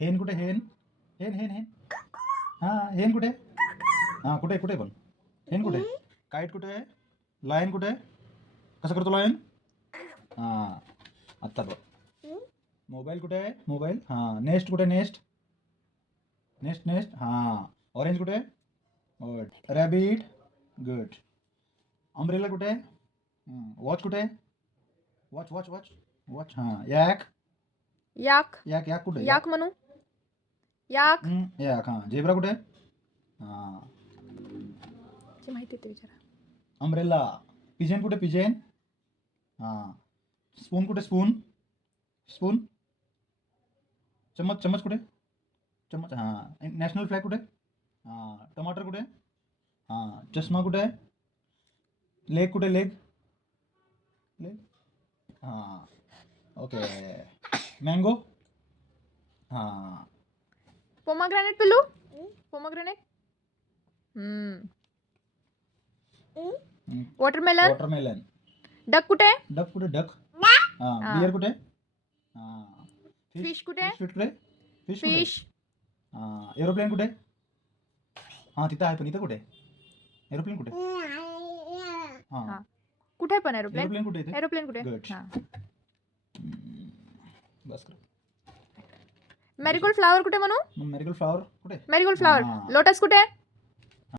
हेन कुठे? हेन हेन हेन हेन हां हेन कुठे? हां कुठे कुठे पण हेन कुठे? काईट कुठे आहे? लायन कुठे? कसं करतो लायन? हां आत्ता बघ. मोबाईल कुठे आहे? मोबाईल हां. नेस्ट कुठे? नेस्ट नेस्ट नेस्ट हां. ऑरेंज कुठे? गुड. Rabbit good. अम्ब्रेला कुठे? वॉच कुठे? वॉच वॉच वॉच वॉच हां. याक याक याक याक कुठे? याक म्हणू. याक याक हां. झेब्रा कुठे? हां. ची माहिती ते विचारा. अम्ब्रेला. पिजेन कुठे? पिजेन हां. स्पून कुठे? Spoon spoon. चम्मच चम्मच कुठे? चम्मच हां. नॅशनल फ्लॅग कुठे? हां. टमाटर कुठे? हां. चष्मा कुठे आहे? लेग कुठे? लेग लेग हां. ओके. मँगो हां. पोमाग्रॅनेट पिल्लू. पोमाग्रॅनेट. वॉटरमेलन. वॉटरमेलन. डक कुठे? डक कुठे? डक हां. हां. बियर कुठे? हां. फिश कुठे? फिश कुठे? फिश कुठे? फिश. हां. एरोप्लेन कुठे? हां तिथं आहे पण इथं कुठे? एरोप्लेन कुठे? हां. हां. कुठे पण एरोप्लेन? एरोप्लेन कुठे इथे? एरोप्लेन कुठे? गुड. हां. बस कर. मॅरीगोल्ड फ्लावर कुठे म्हणू? मॅरिगोल्ड फ्लॉवर कुठे? Marigold flower. हां. लोटस कुठे?